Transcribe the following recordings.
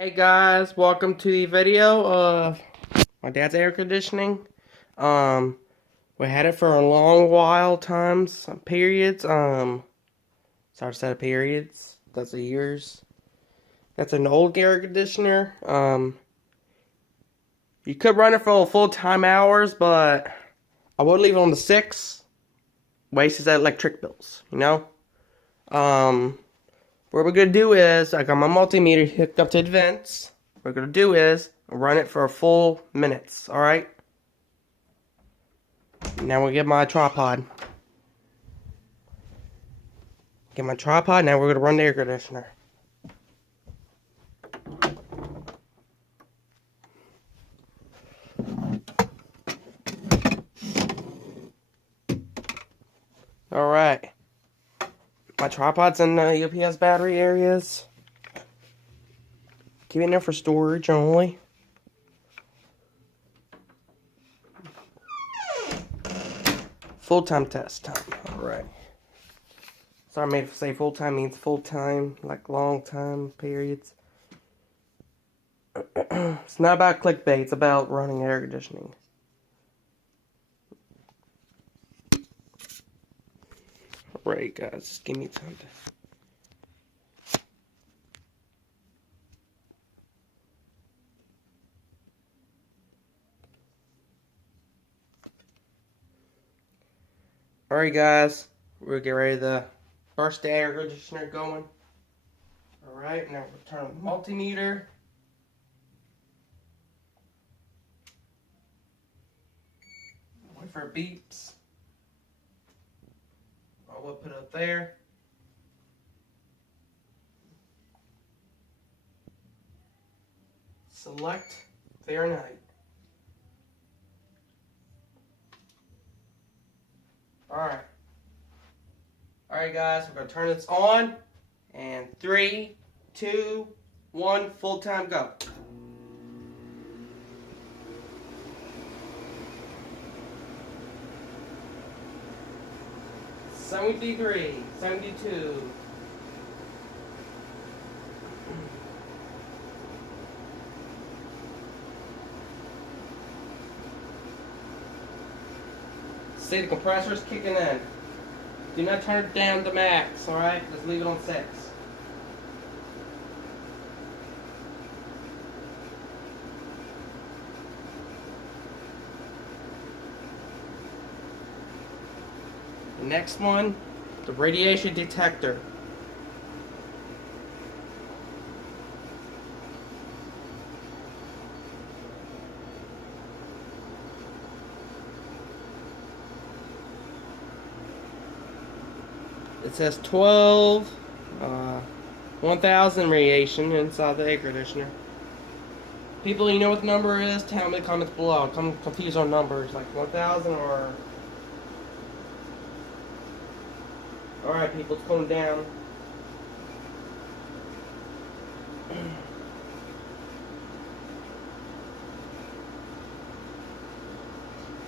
Hey guys, welcome to the video of my dad's air conditioning. We had it for a long while periods. Sorry to say periods. That's the years. That's an old air conditioner. You could run it for full-time hours, but I would leave it on the 6. Wastes that electric bills, you know? What we're gonna do is, I got my multimeter hooked up to the vents. What we're gonna do is run it for a full minutes, alright? Now we'll get my tripod. Get my tripod, now we're gonna run the air conditioner. Alright. My tripod's in the UPS battery areas. Keep it in there for storage only. Full-time test time. Alright. Sorry, I made it say full-time means full-time, like long time periods. It's not about clickbait, it's about running air conditioning. Alright, guys, just give me time to... Alright guys, we'll get ready to burst the air conditioner going. Alright, now we'll turn on the multimeter. Wait for it beeps. I'll put it up there. Select Fahrenheit. Alright. Alright guys, we're going to turn this on. And 3, 2, 1, full time go. $73, $72. See, the compressor's kicking in. Do not turn it down to max, alright? Just leave it on 6. The next one, the radiation detector. It says 12, 1000 radiation inside the air conditioner. People, you know what the number is? Tell me in the comments below. I'm confused on numbers, like 1000 or... Alright people, it's going down.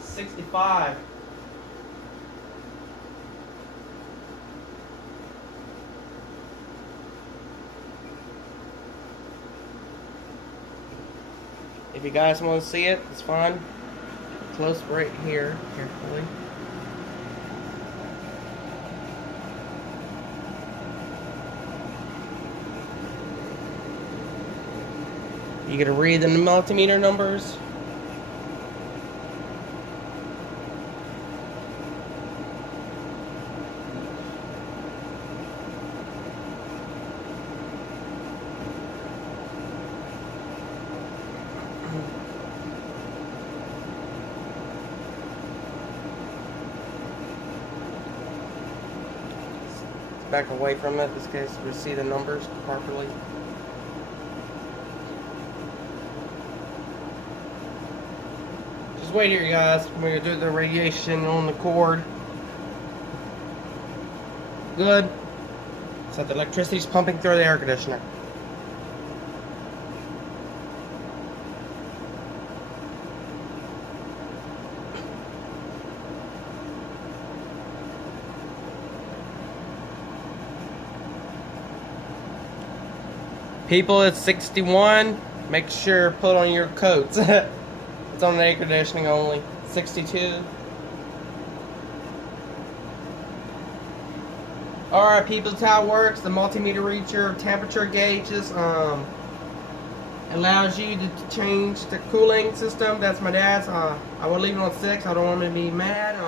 $65. If you guys want to see it, it's fine. Close right here, carefully. You gonna read the multimeter numbers? Back away from it, in case we see the numbers properly. Just wait here, guys. We're gonna do the radiation on the cord. Good. So the electricity's pumping through the air conditioner. People, it's 61. Make sure put on your coats. It's on the air conditioning only. 62. Alright people, that's how it works. The multimeter reads your temperature gauges. Allows you to change the cooling system. That's my dad's. I will leave it on 6. I don't want him to be mad.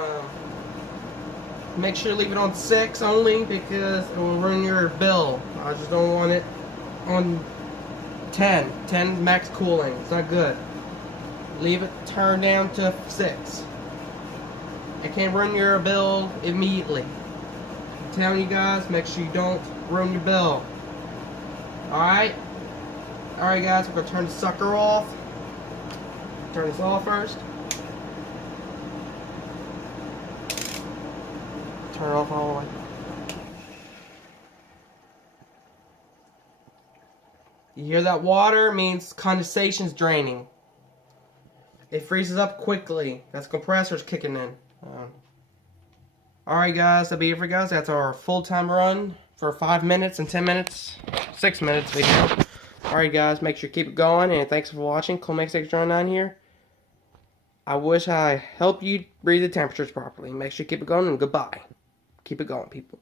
Make sure to leave it on 6 only because it will ruin your bill. I just don't want it on 10. 10 max cooling. It's not good. Leave it turned down to 6. It can ruin your bill immediately. I'm telling you guys, make sure you don't ruin your bill. Alright? Alright guys, we're going to turn the sucker off. Turn this off first. Turn it off all the way. You hear that water? It means condensation's draining. It freezes up quickly. That's compressors kicking in. Alright guys, that'll be it for you guys. That's our full-time run for 5 minutes and 10 minutes. 6 minutes video. Alright guys, make sure you keep it going, and thanks for watching. CoolMix609 here. I wish I helped you read the temperatures properly. Make sure you keep it going, and goodbye. Keep it going, people.